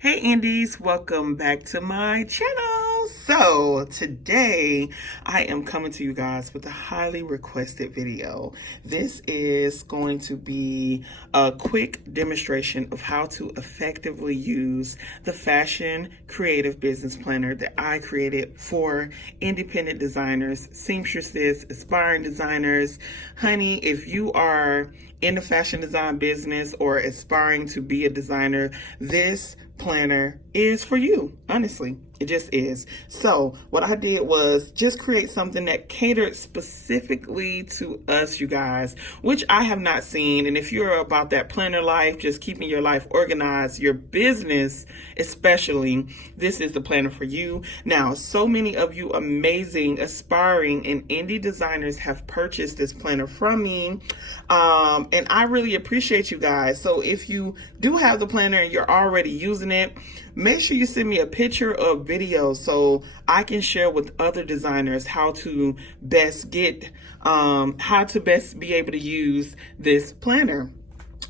Hey Indies, welcome back to my channel. So today I am coming to you guys with a highly requested video. This is going to be a quick demonstration of how to effectively use the fashion creative business planner that I created for independent designers, seamstresses, aspiring designers. Honey, if you are in the fashion design business or aspiring to be a designer, this planner is for you. Honestly, it just is. So what I did was just create something that catered specifically to us, you guys, which I have not seen. And if you're about that planner life, just keeping your life organized, your business especially, this is the planner for you. Now, so many of you amazing, aspiring, and indie designers have purchased this planner from me. And I really appreciate you guys. So if you do have the planner and you're already using it, make sure you send me a picture or video so I can share with other designers how to best be able to use this planner.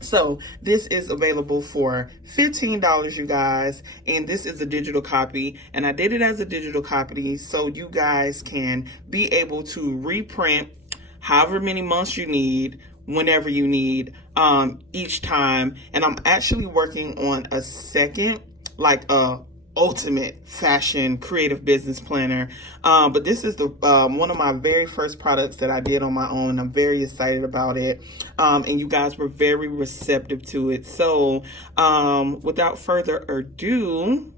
So this is available for $15, you guys, and this is a digital copy, and I did it as a digital copy so you guys can be able to reprint however many months you need, whenever you need, each time. And I'm actually working on a second, like a ultimate fashion creative business planner, but this is the one of my very first products that I did on my own. I'm very excited about it, and you guys were very receptive to it. So without further ado,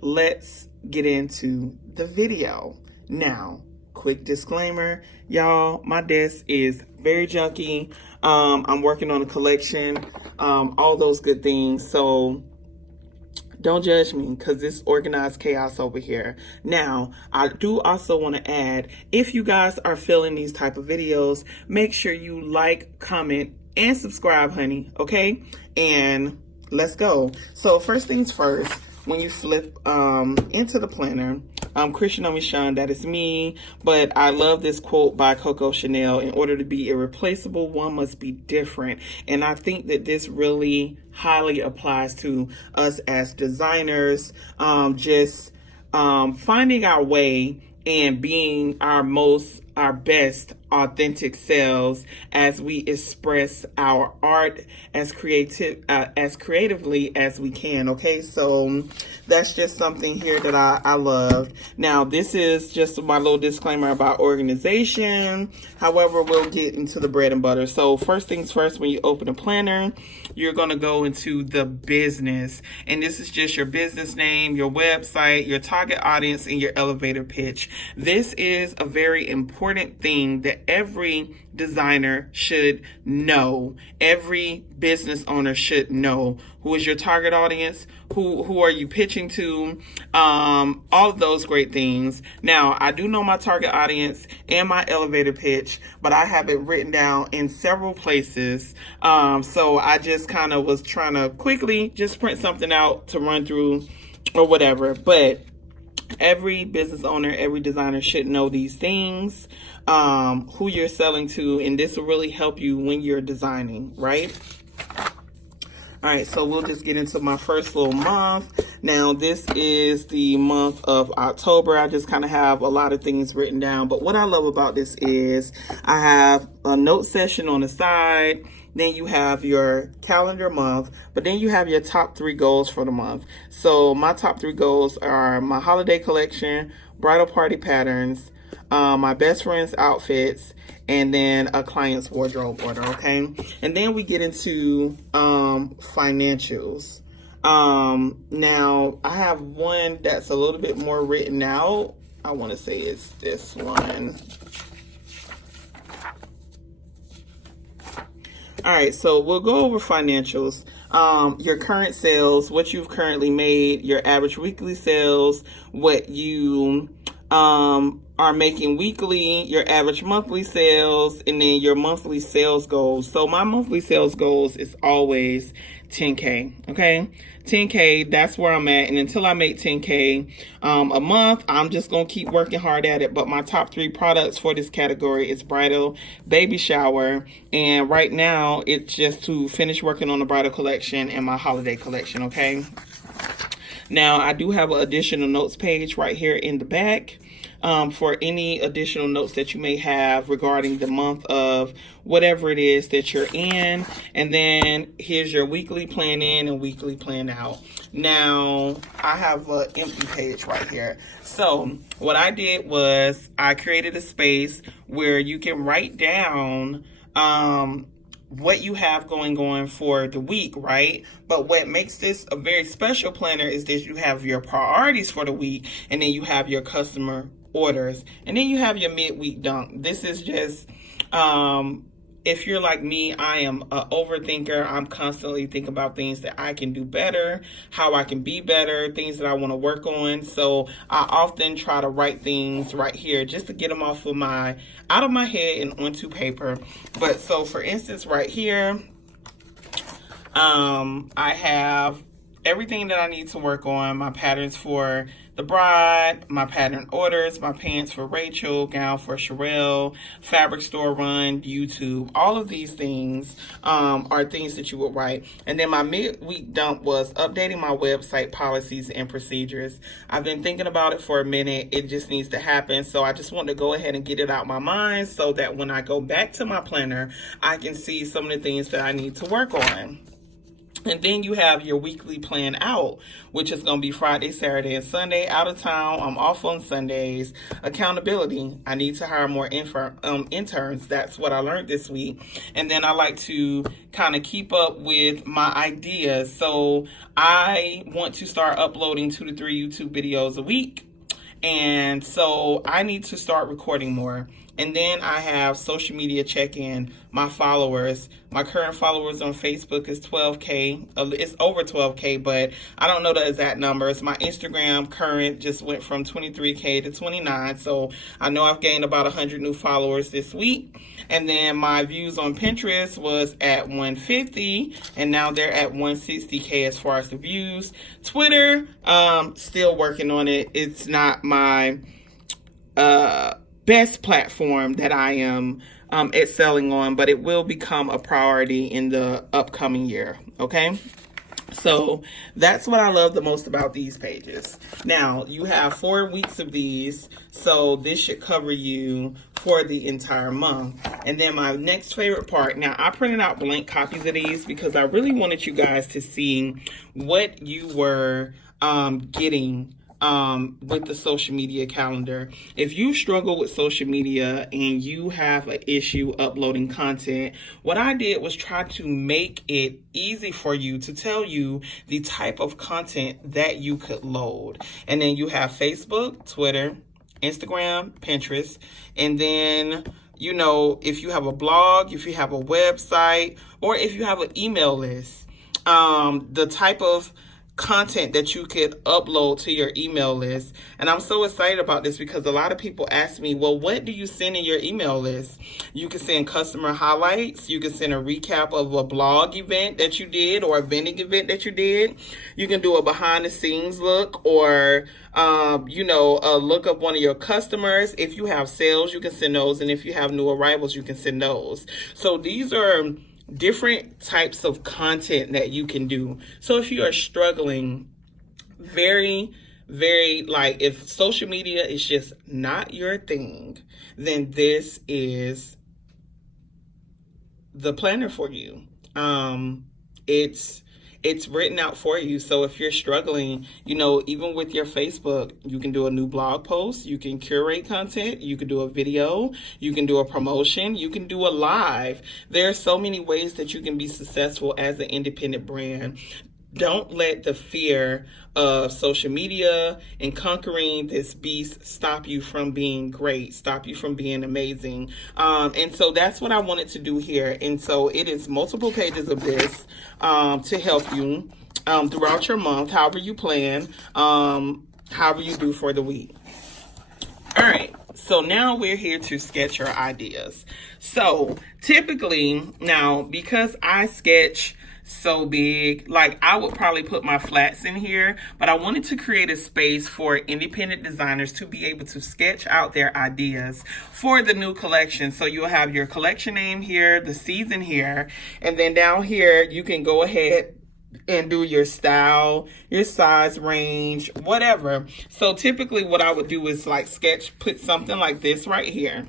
let's get into the video. Now, quick disclaimer, y'all, my desk is very junky. I'm working on a collection, all those good things. So don't judge me because it's organized chaos over here. Now, I do also want to add, if you guys are feeling these type of videos, make sure you like, comment, and subscribe, honey, okay? And let's go. So first things first, when you flip into the planner, Christian Omeshun, that is me, but I love this quote by Coco Chanel: in order to be irreplaceable, one must be different. And I think that this really highly applies to us as designers, just finding our way and being our best authentic selves as we express our art as creatively as we can. Okay, so that's just something here that I love. Now, this is just my little disclaimer about organization. However, we'll get into the bread and butter. So first things first, when you open a planner, you're going to go into the business, and this is just your business name, your website, your target audience, and your elevator pitch. This is a very important thing that every designer should know. Every business owner should know. Who is your target audience? Who are you pitching to? All of those great things. Now, I do know my target audience and my elevator pitch, but I have it written down in several places. So I just kind of was trying to quickly just print something out to run through or whatever. But every business owner, every designer should know these things, who you're selling to, and this will really help you when you're designing, right? All right, so we'll just get into my first little month. Now, this is the month of October. I just kind of have a lot of things written down, but what I love about this is I have a note session on the side. Then you have your calendar month, but then you have your top 3 goals for the month. So my top 3 goals are my holiday collection, bridal party patterns, my best friend's outfits, and then a client's wardrobe order, okay? And then we get into financials. Now, I have one that's a little bit more written out. I want to say it's this one. All right, so we'll go over financials. Your current sales, what you've currently made, your average weekly sales, what you are making weekly, your average monthly sales, and then your monthly sales goals. So my monthly sales goals is always 10K, okay? 10K, that's where I'm at. And until I make 10K a month, I'm just going to keep working hard at it. But my top 3 products for this category is bridal, baby shower, and right now it's just to finish working on the bridal collection and my holiday collection, okay? Now, I do have an additional notes page right here in the back for any additional notes that you may have regarding the month of whatever it is that you're in. And then here's your weekly plan in and weekly plan out. Now, I have an empty page right here. So what I did was I created a space where you can write down what you have going on for the week, right? But what makes this a very special planner is that you have your priorities for the week, and then you have your customer orders, and then you have your midweek dump. This is just if you're like me, I am an overthinker. I'm constantly thinking about things that I can do better, how I can be better, things that I want to work on. So I often try to write things right here just to get them out of my head and onto paper. But so for instance, right here, I have everything that I need to work on, my patterns for the bride, my pattern orders, my pants for Rachel, gown for Sherelle, fabric store run, YouTube. All of these things are things that you would write. And then my midweek dump was updating my website policies and procedures. I've been thinking about it for a minute. It just needs to happen. So I just wanted to go ahead and get it out my mind so that when I go back to my planner, I can see some of the things that I need to work on. And then you have your weekly plan out, which is going to be Friday, Saturday, and Sunday. Out of town. I'm off on Sundays. Accountability. I need to hire more interns. That's what I learned this week. And then I like to kind of keep up with my ideas. So I want to start uploading 2 to 3 YouTube videos a week. And so I need to start recording more. And then I have social media check-in, my followers. My current followers on Facebook is 12K. It's over 12K, but I don't know the exact numbers. My Instagram current just went from 23K to 29. So I know I've gained about 100 new followers this week. And then my views on Pinterest was at 150, and now they're at 160K as far as the views. Twitter, still working on it. It's not my best platform that I am excelling on, but it will become a priority in the upcoming year, okay? So that's what I love the most about these pages. Now, you have 4 weeks of these, so this should cover you for the entire month. And then my next favorite part, now I printed out blank copies of these because I really wanted you guys to see what you were getting with the social media calendar. If you struggle with social media and you have an issue uploading content, what I did was try to make it easy for you to tell you the type of content that you could load. And then you have Facebook, Twitter, Instagram, Pinterest, and then you know, if you have a blog, if you have a website, or if you have an email list, the type of content that you could upload to your email list. And I'm so excited about this because a lot of people ask me, well, what do you send in your email list? You can send customer highlights. You can send a recap of a blog event that you did or a vending event that you did. You can do a behind the scenes look or, you know, a look of one of your customers. If you have sales, you can send those. And if you have new arrivals, you can send those. So these are different types of content that you can do. So if you are struggling very, like if social media is just not your thing, then this is the planner for you. It's written out for you. So if you're struggling, you know, even with your Facebook, you can do a new blog post, you can curate content, you can do a video, you can do a promotion, you can do a live. There are so many ways that you can be successful as an independent brand. Don't let the fear of social media and conquering this beast stop you from being great, stop you from being amazing. And so that's what I wanted to do here. And so it is multiple pages of this to help you throughout your month, however you plan, however you do for the week. All right. So now we're here to sketch your ideas. So typically now, because I sketch so big, like I would probably put my flats in here, but I wanted to create a space for independent designers to be able to sketch out their ideas for the new collection. So you'll have your collection name here, the season here, and then down here you can go ahead and do your style, your size range, whatever. So typically what I would do is like put something like this right here.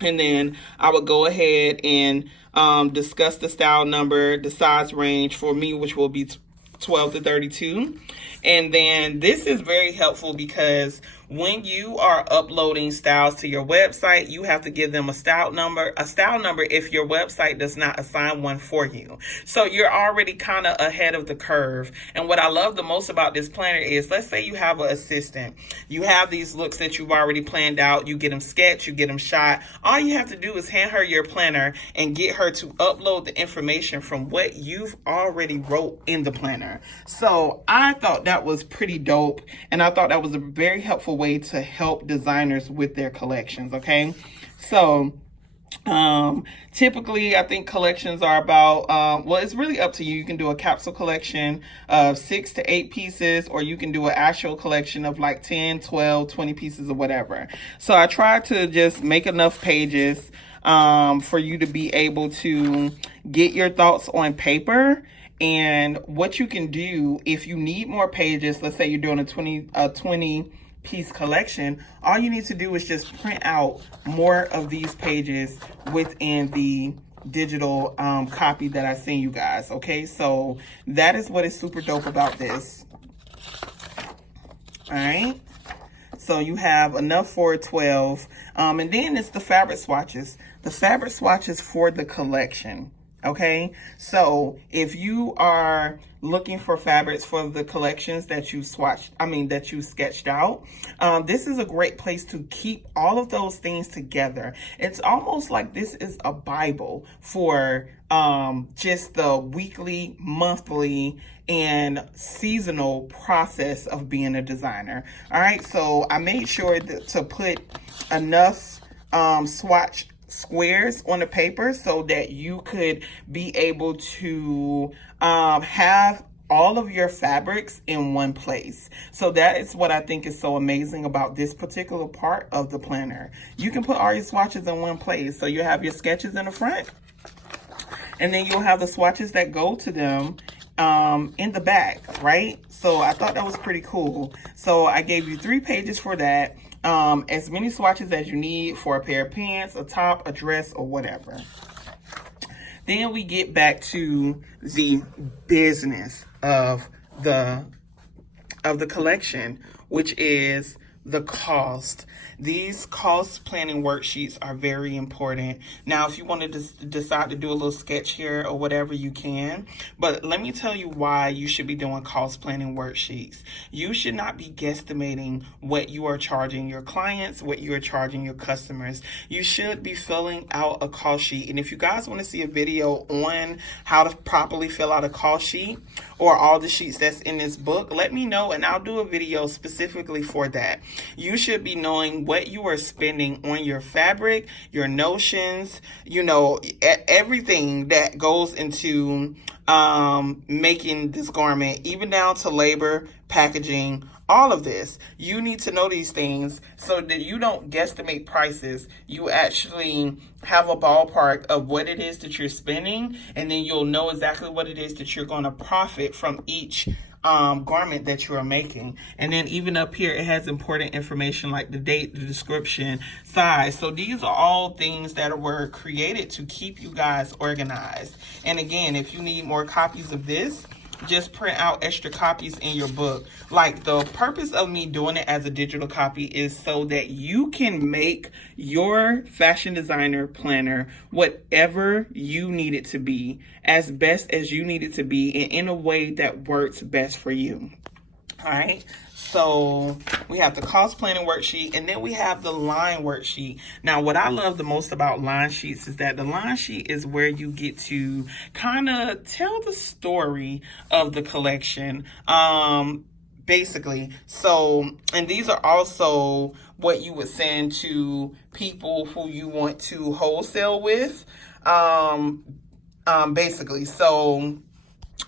And then I would go ahead and discuss the style number, the size range for me, which will be 12 to 32. And then this is very helpful because when you are uploading styles to your website, you have to give them a style number if your website does not assign one for you. So you're already kind of ahead of the curve. And what I love the most about this planner is, let's say you have an assistant. You have these looks that you've already planned out. You get them sketched, you get them shot. All you have to do is hand her your planner and get her to upload the information from what you've already wrote in the planner. So I thought that was pretty dope, and I thought that was a very helpful way to help designers with their collections. Okay, so typically I think collections are about well, it's really up to you. You can do a capsule collection of 6 to 8 pieces, or you can do an actual collection of like 10, 12, 20 pieces or whatever. So I tried to just make enough pages for you to be able to get your thoughts on paper. And what you can do if you need more pages, let's say you're doing a 20 piece collection, all you need to do is just print out more of these pages within the digital copy that I sent you guys. Okay, so that is what is super dope about this. All right, so you have enough for 12, and then it's the fabric swatches. The fabric swatches for the collection. Okay, so if you are looking for fabrics for the collections that you that you sketched out, this is a great place to keep all of those things together. It's almost like this is a Bible for just the weekly, monthly, and seasonal process of being a designer. All right, so I made sure to put enough swatch squares on the paper so that you could be able to have all of your fabrics in one place. So that is what I think is so amazing about this particular part of the planner. You can put all your swatches in one place. So you have your sketches in the front, and then you'll have the swatches that go to them in the back, right? So I thought that was pretty cool. So I gave you 3 pages for that. As many swatches as you need for a pair of pants, a top, a dress, or whatever. Then we get back to the business of the collection, which is the cost. These cost planning worksheets are very important. Now, if you want to decide to do a little sketch here or whatever, you can. But let me tell you why you should be doing cost planning worksheets. You should not be guesstimating what you are charging your clients, what you are charging your customers. You should be filling out a cost sheet. And if you guys want to see a video on how to properly fill out a cost sheet or all the sheets that's in this book, let me know and I'll do a video specifically for that. You should be knowing what you are spending on your fabric, your notions, you know, everything that goes into making this garment, even down to labor, packaging, all of this. You need to know these things so that you don't guesstimate prices. You actually have a ballpark of what it is that you're spending, and then you'll know exactly what it is that you're going to profit from each garment that you are making. And then even up here, it has important information like the date, the description, size. So these are all things that were created to keep you guys organized. And again, if you need more copies of this, just print out extra copies in your book. Like, the purpose of me doing it as a digital copy is so that you can make your fashion designer planner whatever you need it to be, as best as you need it to be, and in a way that works best for you. All right. So we have the cost planning worksheet, and then we have the line worksheet. Now, what I love the most about line sheets is that the line sheet is where you get to kind of tell the story of the collection, basically. So, and these are also what you would send to people who you want to wholesale with, basically. So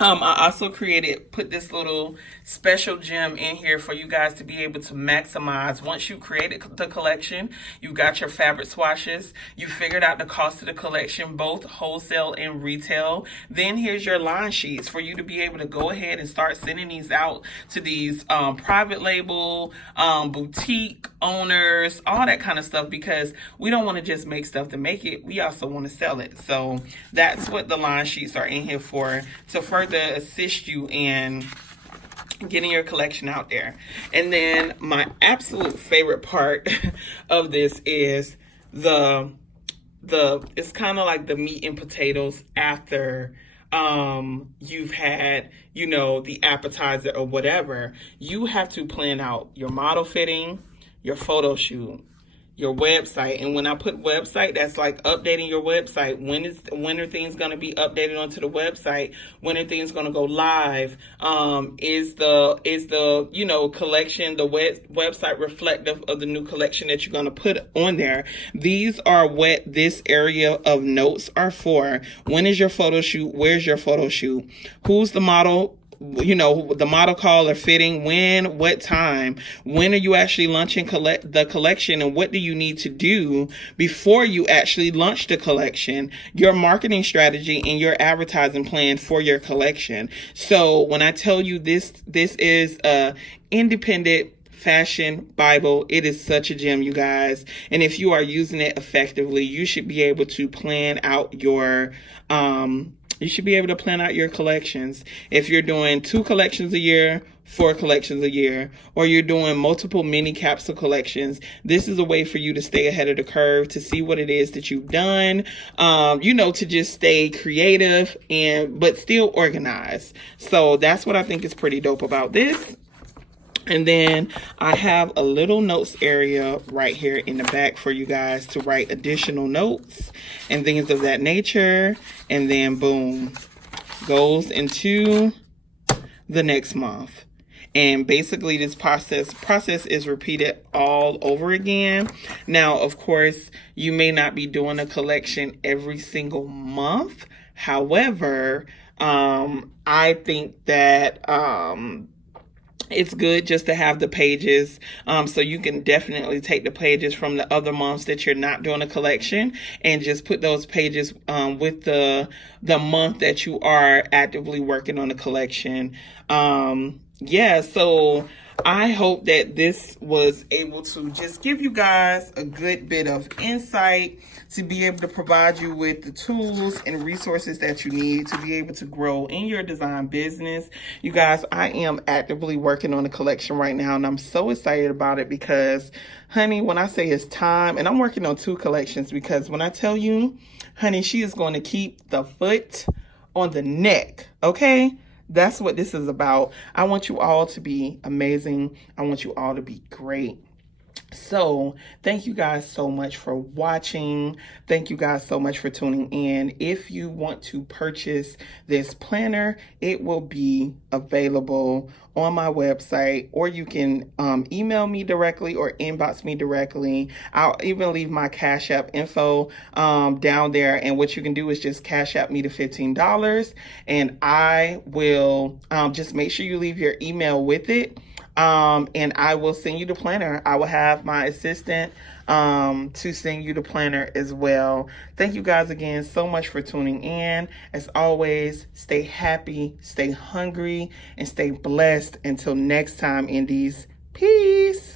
I also put this little special gem in here for you guys to be able to maximize. Once you created the collection, you got your fabric swatches, you figured out the cost of the collection, both wholesale and retail. Then here's your line sheets for you to be able to go ahead and start sending these out to these private label, boutique owners, all that kind of stuff, because we don't want to just make stuff to make it. We also want to sell it. So that's what the line sheets are in here for, to further assist you in getting your collection out there. And then my absolute favorite part of this is it's kind of like the meat and potatoes after you've had, you know, the appetizer or whatever. You have to plan out your model fitting, your photo shoot, your website. And when I put website, that's like updating your website. When are things going to be updated onto the website? When are things going to go live? Is the you know, collection, the website reflective of the new collection that you're going to put on there? These are what this area of notes are for. When is your photo shoot? Where's your photo shoot? Who's the model? You know, the model call or fitting, when, what time, when are you actually launching the collection, and what do you need to do before you actually launch the collection, your marketing strategy and your advertising plan for your collection. So when I tell you this is a independent fashion Bible, it is such a gem, you guys. And if you are using it effectively, you should be able to plan out your collections. If you're doing 2 collections a year, 4 collections a year, or you're doing multiple mini capsule collections, this is a way for you to stay ahead of the curve, to see what it is that you've done, you know, to just stay creative but still organized. So that's what I think is pretty dope about this. And then I have a little notes area right here in the back for you guys to write additional notes and things of that nature. And then boom, goes into the next month. And basically this process is repeated all over again. Now, of course, you may not be doing a collection every single month. However, I think that it's good just to have the pages, so you can definitely take the pages from the other months that you're not doing a collection and just put those pages with the month that you are actively working on a collection. Yeah, so I hope that this was able to just give you guys a good bit of insight, to be able to provide you with the tools and resources that you need to be able to grow in your design business. You guys, I am actively working on a collection right now, and I'm so excited about it because, honey, when I say it's time, and I'm working on 2 collections, because when I tell you, honey, she is going to keep the foot on the neck, okay? That's what this is about. I want you all to be amazing. I want you all to be great. So thank you guys so much for watching. Thank you guys so much for tuning in. If you want to purchase this planner, it will be available on my website, or you can email me directly or inbox me directly. I'll even leave my Cash App info down there, and what you can do is just Cash App me to $15, and I will just make sure you leave your email with it. And I will send you the planner. I will have my assistant to send you the planner as well. Thank you guys again so much for tuning in. As always, stay happy, stay hungry, and stay blessed. Until next time, Indies. Peace.